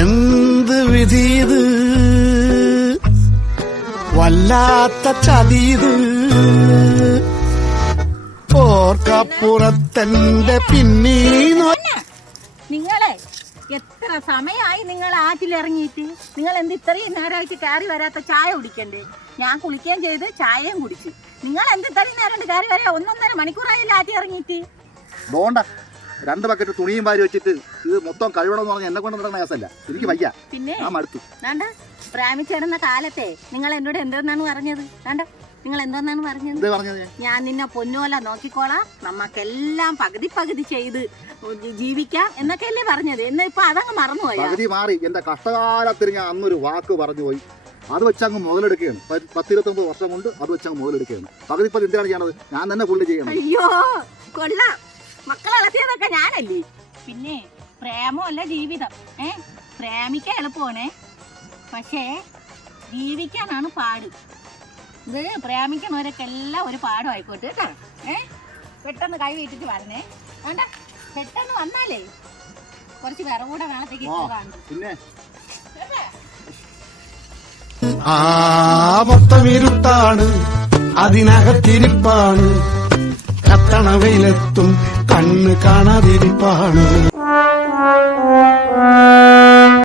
എന്ത് വിധീത് വല്ലാത്ത ചതീത് ഓർക്കപ്പുറത്തെന്റെ പിന്നീന്നോ. നിങ്ങളെ എത്ര സമയമായി നിങ്ങൾ ആറ്റിലിറങ്ങിയിട്ട്? നിങ്ങൾ എന്ത് ഇത്രയും നേരമായിട്ട് കയറി വരാത്ത? ചായ കുടിക്കണ്ടേ? ഞാൻ കുളിക്കുകയും ചെയ്ത് ചായയും കുടിച്ചു. നിങ്ങൾ എന്ത് ഇത്രയും നേരം കയറി വരാ? 1.5 മണിക്കൂറായില്ല ആറ്റി ഇറങ്ങിയിട്ട്. ബോണ്ട 2 ബക്കറ്റ് തുണിയും വാരി വെച്ചിട്ട് ഇത് മൊത്തം കഴിവണമെന്ന് പറഞ്ഞാൽ എന്നെ കൊണ്ട് നടക്കുന്ന കേസല്ല. എനിക്ക് വയ്യ, പിന്നെ മടുത്തു. വേണ്ട, പ്രേമിച്ചിടുന്ന കാലത്തെ നിങ്ങൾ എന്നോട് എന്തെന്നാണ് പറഞ്ഞത്? വേണ്ട, നിങ്ങൾ എന്തോന്നാണ് പറഞ്ഞത്? ഞാൻ നിന്നെ പൊന്നുപോലെ നോക്കിക്കോളാം, നമ്മക്കെല്ലാം പകുതി പകുതി ചെയ്ത് ജീവിക്കാം എന്നൊക്കെയല്ലേ പറഞ്ഞത്. എന്നാ ഇപ്പൊ അതങ്ങ് മറന്നുപോയി. പകുതി മാറി. എന്റെ കഷ്ടകാലത്തിന് ഞാൻ അന്നൊരു വാക്ക് പറഞ്ഞു പോയി. അത് വെച്ചങ്ങ് മുതലെടുക്കുകയാണ്. 10-29 വർഷം കൊണ്ട് അത് വെച്ചങ്ങ് മുതലെടുക്കുകയാണ്. പകുതി ഇപ്പൊ എന്തിനാണ് ചെയ്യണത്? ഞാൻ തന്നെ പുള്ളി ചെയ്യണം. അയ്യോ കൊള്ളാം, മക്കളെ വളർത്തിയതൊക്കെ ഞാനല്ലേ. പിന്നെ പ്രേമമല്ല ജീവിതം. പ്രേമിക്കാൻ എളുപ്പമാണേ, പക്ഷേ ജീവിക്കാനാണ് പാട്. ഇത് പ്രേമിക്കുന്നവരൊക്കെ എല്ലാം ഒരു പാടും ആയിക്കോട്ടെ കേട്ടോ. പെട്ടെന്ന് കൈ വീട്ടിട്ട് വരണേ. വേണ്ട, പെട്ടെന്ന് വന്നാലേ കുറച്ച് വിറവ് കൂടെ നാളത്തേക്ക് പിന്നെ ആ മൊത്തം ഇരുട്ടാണ്, അതിനകത്തിരിപ്പാണ്, കത്തണ വെയിലെത്തും കണ്ണ് കാണാതിരിപ്പാണ്.